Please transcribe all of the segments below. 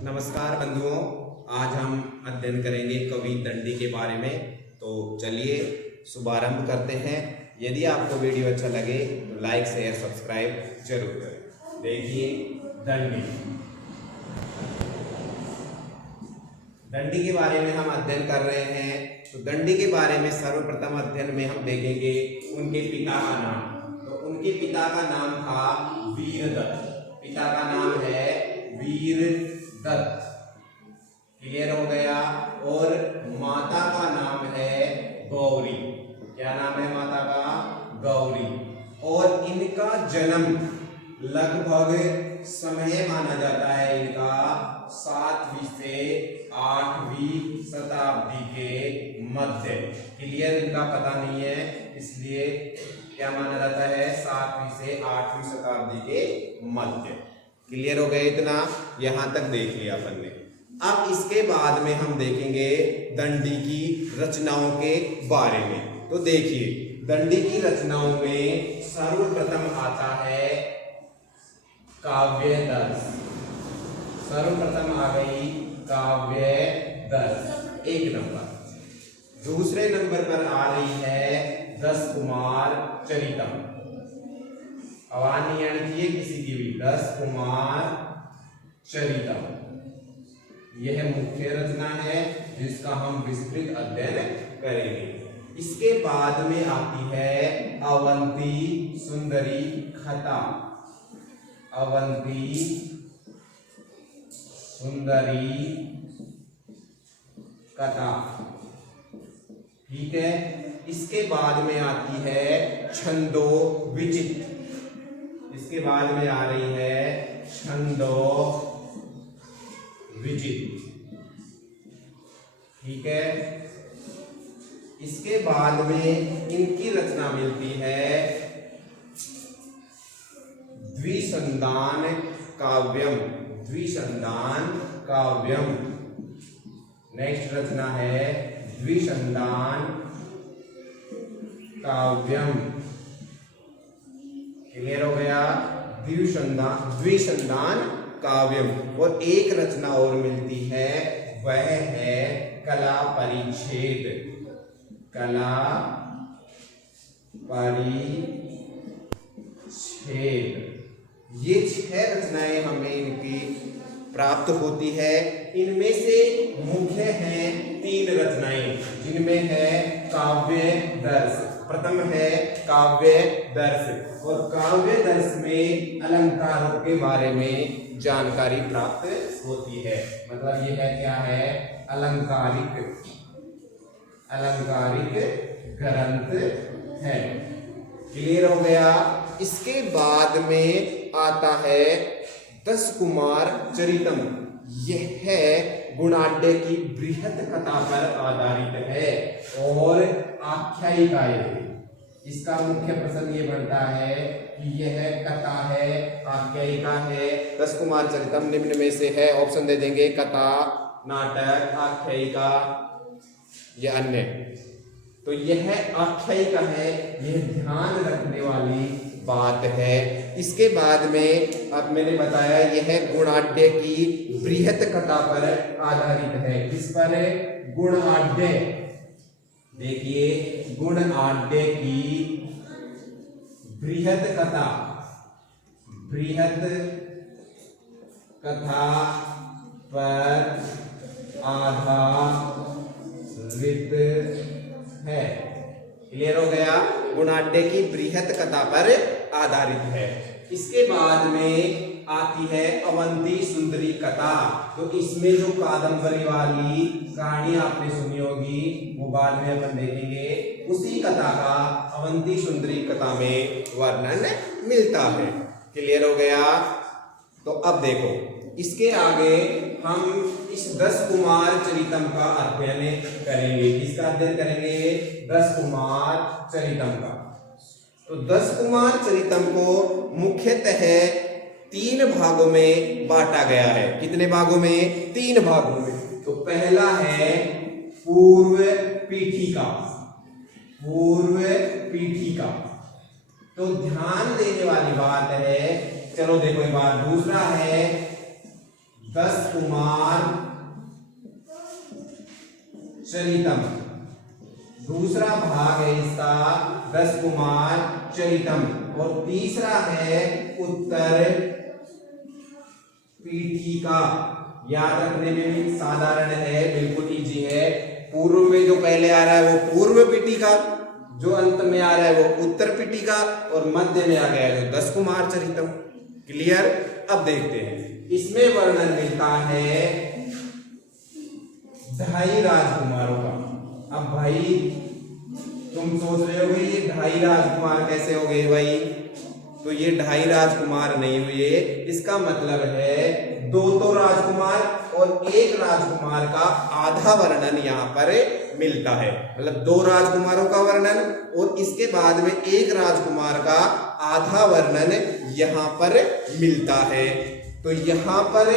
नमस्कार बंधुओं, आज हम अध्ययन करेंगे कवि दंडी के बारे में। तो चलिए शुभारंभ करते हैं। यदि आपको वीडियो अच्छा लगे तो लाइक शेयर सब्सक्राइब जरूर करें। देखिए दंडी। दंडी के बारे में हम अध्ययन कर रहे हैं। तो दंडी के बारे में सर्वप्रथम अध्ययन में हम देखेंगे उनके पिता का नाम। तो उनके पिता का नाम था वीरदत्त। पिता का नाम है वीरदत्त। क्लियर हो गया। और माता का नाम है गौरी। क्या नाम है माता का? गौरी। और इनका जन्म लगभग समय माना जाता है इनका 7वीं से 8वीं शताब्दी के मध्य। क्लियर, इनका पता नहीं है, इसलिए क्या माना जाता है? 7वीं से 8वीं शताब्दी के मध्य। क्लियर हो गया? इतना यहां तक देख लिया अपन ने। अब इसके बाद में हम देखेंगे दंडी की रचनाओं के बारे में। तो देखिए दंडी की रचनाओं में सर्वप्रथम आता है काव्य दर्श। सर्वप्रथम आ गई काव्य दर्श 1 नंबर। दूसरे नंबर पर आ रही है 10 कुमार चरितम। आवाज नहीं आनी चाहिए किसी की भी। 10 कुमार चरितम यह मुख्य रचना है जिसका हम विस्तृत अध्ययन करेंगे। इसके बाद में आती है अवंती सुंदरी कथा। अवंती सुंदरी कथा, ठीक है। इसके बाद में आती है छंदो विचित्र। इसके बाद में आ रही है छंदो विचित्र, ठीक है। इसके बाद में इनकी रचना मिलती है द्विसंधान काव्यम। द्विसंधान काव्यम नेक्स्ट रचना है द्विसंधान काव्यम। क्लियर हो गया? द्विसंधान काव्यम। और एक रचना और मिलती है, वह है कला परिच्छेद। कला परिच्छेद। ये 6 रचनाएं हमें इनकी प्राप्त होती है। इनमें से मुख्य हैं 3 रचनाएं, जिनमें है काव्य दर्श। प्रथम है काव्य दर्श। और काव्य दर्श में अलंकारों के बारे में जानकारी प्राप्त होती है। मतलब ये है क्या है? अलंकारिक ग्रंथ है। क्लियर हो गया? इसके बाद में आता है 10 कुमार चरितम। यह है गुणाढ्य की बृहत कथा पर आधारित है और आख्यायिका है। इसका मुख्य प्रश्न ये बनता है कि यह कथा है, आख्यायिका है। 10 कुमार चरितम निम्न में से है। ऑप्शन दे देंगे: कथा, नाटक, आख्यायिका या अन्य। तो यह आख्यायिका है, यह ध्यान रखने वाली बात है। इसके बाद में अब मैंने बताया यह गुणाढ्य की बृहत कथा पर आधारित है। किस पर? गुणाढ्य। देखिए गुणाढ्य की बृहत कथा पर आधारित है। क्लियर हो गया? गुणाढ्य की बृहत कथा पर आधारित है। इसके बाद में आती है अवंती सुंदरी कथा। तो इसमें जो कादंबरी वाली कहानी आपने सुनी होगी वो बाद में अपन देखेंगे। उसी कथा का अवंती सुंदरी कथा में वर्णन मिलता है। क्लियर हो गया? तो अब देखो इसके आगे हम इस 10 कुमार चरितम का अध्ययन करेंगे। किसका अध्ययन करेंगे? 10 कुमार चरितम का। तो 10 कुमार चरितम को मुख्यतः 3 भागों में बांटा गया है। कितने भागों में? 3 भागों में। तो पहला है पूर्व पीठिका। पूर्व पीठिका। तो ध्यान देने वाली बात है, चलो देखो एक बार। दूसरा है 10 कुमार चरितम। दूसरा भाग है इसका 10 कुमार चरितम। और तीसरा है उत्तर पीठिका। याद रखने में भी साधारण है, बिल्कुल इजी है। पूर्व में जो पहले आ रहा है वो पूर्व पीठिका, जो अंत में आ रहा है वो उत्तर पीठिका, और मध्य में आ गया है जो 10 कुमार चरितम। क्लियर? अब देखते हैं, इसमें वर्णन मिलता है 2.5 राजकुमारों का। अब भाई तुम सोच रहे हो ये 2.5 राजकुमार कैसे हो गए भाई? तो ये 2.5 राजकुमार नहीं हुए, इसका मतलब है 2 तो राजकुमार और 1 राजकुमार का आधा वर्णन यहाँ पर मिलता है। मतलब 2 राजकुमारों का वर्णन और इसके बाद में 1 राजकुमार का आधा वर्णन यहाँ पर मिलता है। तो यहाँ पर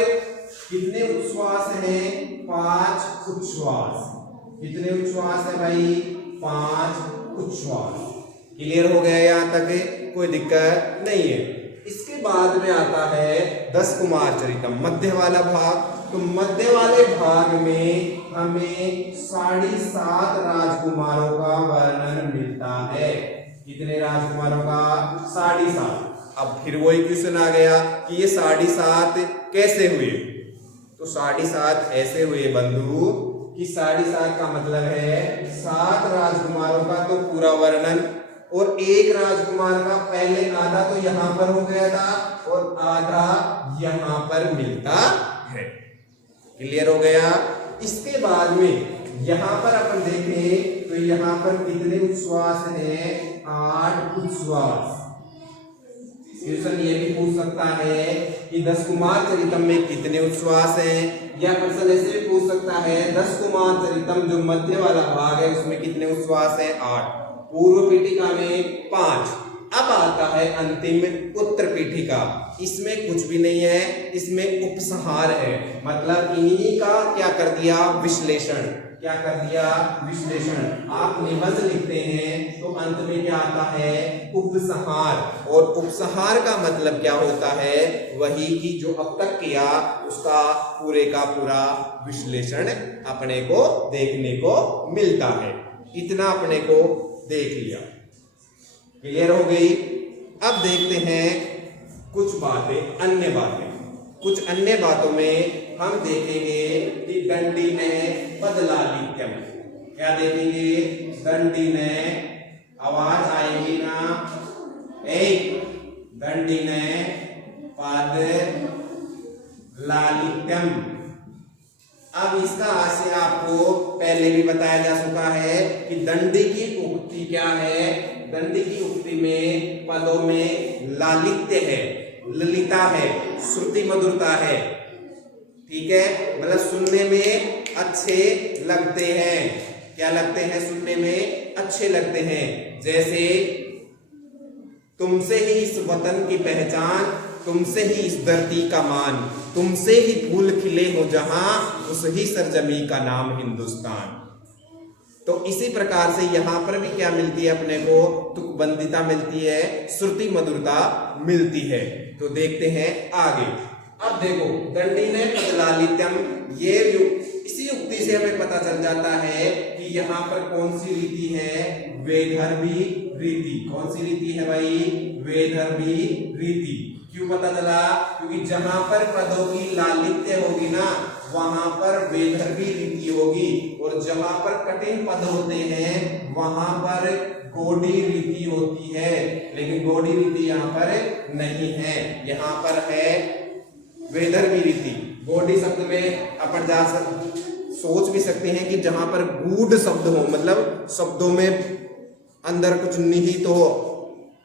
कितने उच्छ्वास हैं? 5 उच्छ्वास। कितने उच्छ्वास है भाई? 5 उच्छ्वास। क्लियर हो गया यहाँ तक? कोई दिक्कत नहीं है। इसके बाद में आता है 10 कुमार चरितम, मध्य वाला भाग। तो मध्य वाले भाग में हमें 7.5 राजकुमारों का वर्णन मिलता है। कितने राजकुमारों का? 7.5। अब फिर वही क्वेश्चन आ गया कि ये 7.5 कैसे हुए? तो 7.5 ऐसे हुए बंधु कि 7.5 का मतलब है 7 राजकुमारों का तो पूरा वर्णन, और 1 राजकुमार का पहले आधा तो यहां पर हो गया था और आधा यहां पर मिलता है। क्लियर हो गया? इसके बाद में यहां पर अपन देखें तो यहां पर कितने उच्छ्वास हैं? 8 उच्छ्वास। क्वेश्चन ये भी पूछ सकता है कि 10 कुमार चरितम में कितने उच्छ्वास हैं, या क्वेश्चन ऐसे भी पूछ सकता है 10 कुमार चरितम जो मध्य वाला भाग है उसमें कितने उच्छ्वास हैं? 8। पूर्व पीठिका में 5। अब आता है अंतिम उत्तर पीठिका। इसमें कुछ भी नहीं है, इसमें उपसंहार है। मतलब इन्हीं का क्या कर दिया? विश्लेषण। क्या कर दिया? विश्लेषण। आप निबंध लिखते हैं तो अंत में क्या आता है? उपसंहार। और उपसंहार का मतलब क्या होता है? वही कि जो अब तक किया उसका पूरे का पूरा विश्लेषण अपने को देखने को मिलता है। इतना अपने को देख लिया। क्लियर हो गई? अब देखते हैं कुछ बातें, अन्य बातें। कुछ अन्य बातों में हम देखेंगे कि दंडी ने पदलालित्यम। क्या देखेंगे? दंडी ने, आवाज आएगी ना? एक दंडी ने पद लालित्यम। अब इसका आशय आपको पहले भी बताया जा चुका है कि दंडी की उक्ति क्या है? दंडी की उक्ति में पदों में लालित्य है, ललिता है, श्रुति मधुरता है। ठीक है? मतलब सुनने में अच्छे लगते हैं। क्या लगते हैं? सुनने में अच्छे लगते हैं। जैसे तुमसे ही इस वतन की पहचान, तुमसे ही इस धरती का मान, तुमसे ही फूल खिले हो जहां, उस ही सरजमी का नाम हिंदुस्तान। तो इसी प्रकार से यहां पर भी क्या मिलती है अपने को? तुकबंदिता मिलती है, श्रुति मधुरता मिलती है। तो देखते हैं आगे। अब देखो, दंडी ने पदलालित्यम, ये इसी उक्ति से हमें पता चल जाता है कि यहाँ पर कौन सी रीति है? वेधर्भी रीति। कौन सी रीति है भाई? वेधर्भी रीति। क्यों पता चला? क्योंकि जहां पर पदों की लालित्य होगी ना वहां पर वेधर्भी रीति होगी, और जहां पर कठिन पद होते हैं वहां पर गोडी रीति होती है। लेकिन गोडी रीति यहाँ पर नहीं है, यहाँ पर है वेधर्भी रीति। गोडी शब्द में अपन सोच भी सकते हैं कि जहां पर गूढ़ शब्द हो, मतलब शब्दों में अंदर कुछ निहित हो।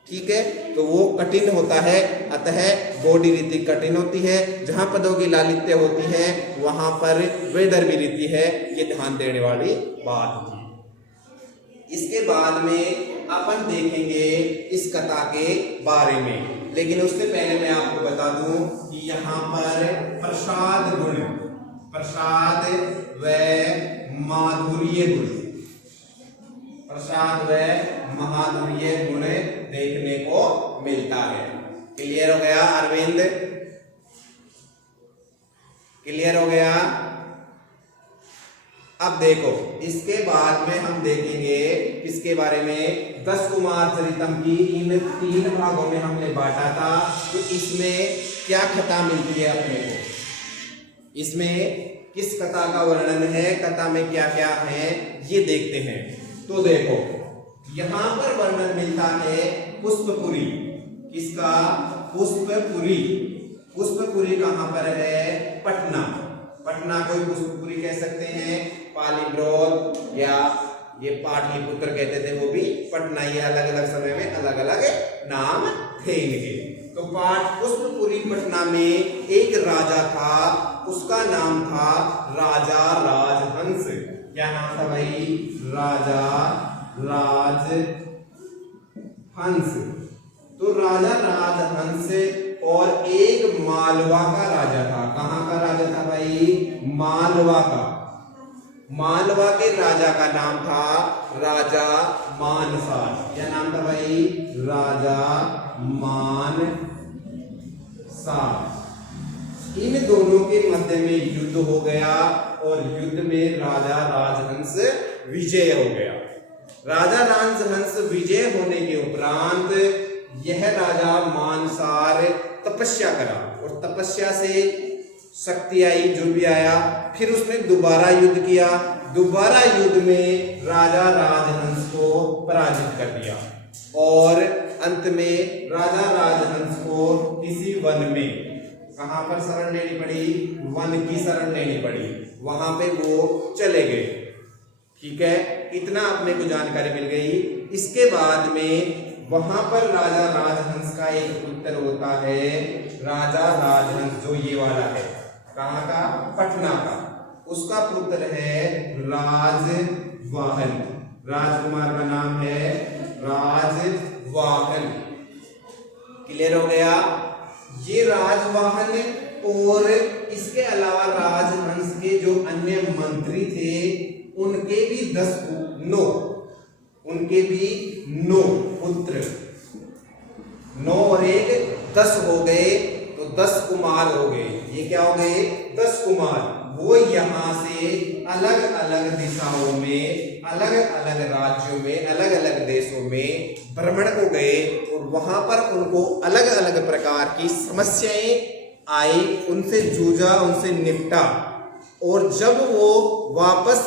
ठीक है? तो वो कठिन होता है, अतः गोडी रीति कठिन होती है। जहां पदों की लालित्य होती है वहां पर वेधर्भी रीति है। ये ध्यान देने वाली बात थी। इसके बाद में अपन देखेंगे इस कथा के बारे में, लेकिन उससे पहले मैं आपको बता दूं कि यहाँ पर प्रसाद गुण, प्रसाद व माधुर्य गुण, प्रसाद व माधुर्य गुण देखने को मिलता है। क्लियर हो गया अरविंद? क्लियर हो गया। अब देखो इसके बाद में हम देखेंगे किसके बारे में, दस कुमार चरितम की इन 3 भागों में हमने बांटा था। तो इसमें क्या कथा मिलती है अपने को, इसमें किस कथा का वर्णन है, कथा में क्या क्या है ये देखते हैं। तो देखो यहां पर वर्णन मिलता है पुष्पपुरी, किसका, पुष्पपुरी। पुष्पपुरी कहां पर है, पटना। पटना को पुष्पपुरी कह सकते हैं, पालीब्रोत या ये पाटलिपुत्र कहते थे वो भी पटना, ये अलग अलग समय में अलग अलग नाम थे इनके। तो पुष्पपुरी पटना में एक राजा था, उसका नाम था राजा राजहंस। क्या नाम था भाई, राजा राजहंस। तो राजा राजहंस और एक मालवा का राजा था। कहां का राजा था भाई, मालवा का। मालवा के राजा का नाम था राजा मानसार। क्या नाम था भाई, राजा मानसार। इन दोनों के मध्य में युद्ध हो गया और युद्ध में राजा राजहंस विजय हो गया। राजा राजहंस विजय होने के उपरांत यह राजा मानसार तपस्या करा और तपस्या से शक्ति आई, जो भी आया, फिर उसने दोबारा युद्ध किया। दोबारा युद्ध में राजा राजहंस को पराजित कर दिया और अंत में राजा राजहंस को किसी वन में, कहां पर शरण लेनी पड़ी, वन की शरण लेनी पड़ी, वहां पे वो चले गए। ठीक है, इतना अपने को जानकारी मिल गई। इसके बाद में वहां पर राजा राजहंस का एक पुत्र होता है, राजा राजहंस जो ये वाला है, कहां का, पटना का। उसका पुत्र है राजवाहन। राजकुमार का नाम है राजवाहन। क्लियर हो गया। ये राजवाहन और इसके अलावा राजहंस के जो अन्य मंत्री थे उनके भी 9 पुत्र, 9 और 1 10 हो गए, तो 10 कुमार हो गए। ये क्या हो गए, 10 कुमार। वो यहां से अलग अलग दिशाओं में, अलग अलग राज्यों में, अलग अलग देशों में भ्रमण को गए और वहां पर उनको अलग अलग प्रकार की समस्याएं आई, उनसे जूझा, उनसे निपटा। और जब वो वापस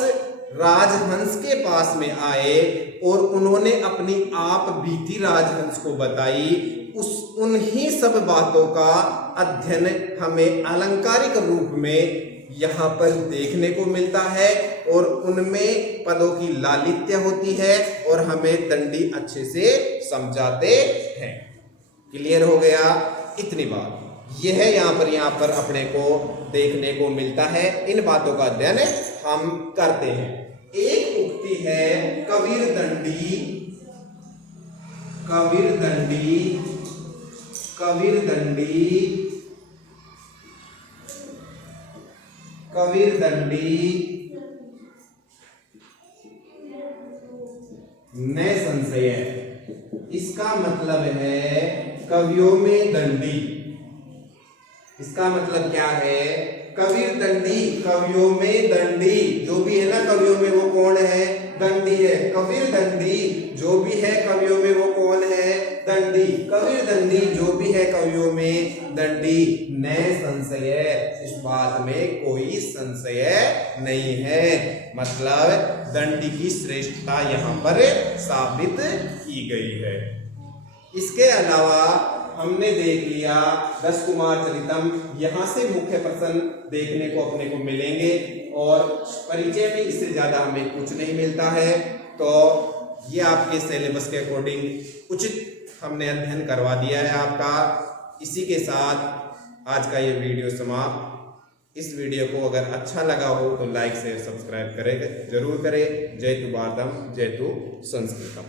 राजहंस के पास में आए और उन्होंने अपनी आप बीती राजहंस को बताई, उन्हीं सब बातों का अध्ययन हमें अलंकारिक रूप में यहाँ पर देखने को मिलता है और उनमें पदों की लालित्य होती है और हमें दंडी अच्छे से समझाते हैं। क्लियर हो गया, इतनी बात यह यहाँ पर अपने को देखने को मिलता है। इन बातों का अध्ययन हम करते हैं। एक उक्ति है कबीर दंडी, कबीर दंडी, कबीर दंडी, कबीर दंडी न संशय। इसका मतलब है कवियों में दंडी। इसका मतलब क्या है, कबीर दंडी, कवियों में दंडी। जो भी है ना कवियों में वो कौन है, दंडी है। कबीर दंडी जो भी है कवियों में वो कौन है, दंडी। कबीर दंडी जो भी है कवियों में दंडी न संशय। इस बात में कोई संशय नहीं है। मतलब दंडी की श्रेष्ठता यहाँ पर साबित की गई है। इसके अलावा हमने देख लिया 10 कुमार चरितम। यहाँ से मुख्य प्रश्न देखने को अपने को मिलेंगे और परिचय में इससे ज्यादा हमें कुछ नहीं मिलता है। तो ये आपके सिलेबस के अकॉर्डिंग उचित हमने अध्ययन करवा दिया है आपका। इसी के साथ आज का ये वीडियो समाप्त। इस वीडियो को अगर अच्छा लगा हो तो लाइक शेयर सब्सक्राइब करें, जरूर करें। जय तु भारतम, जय तु संस्कृतम।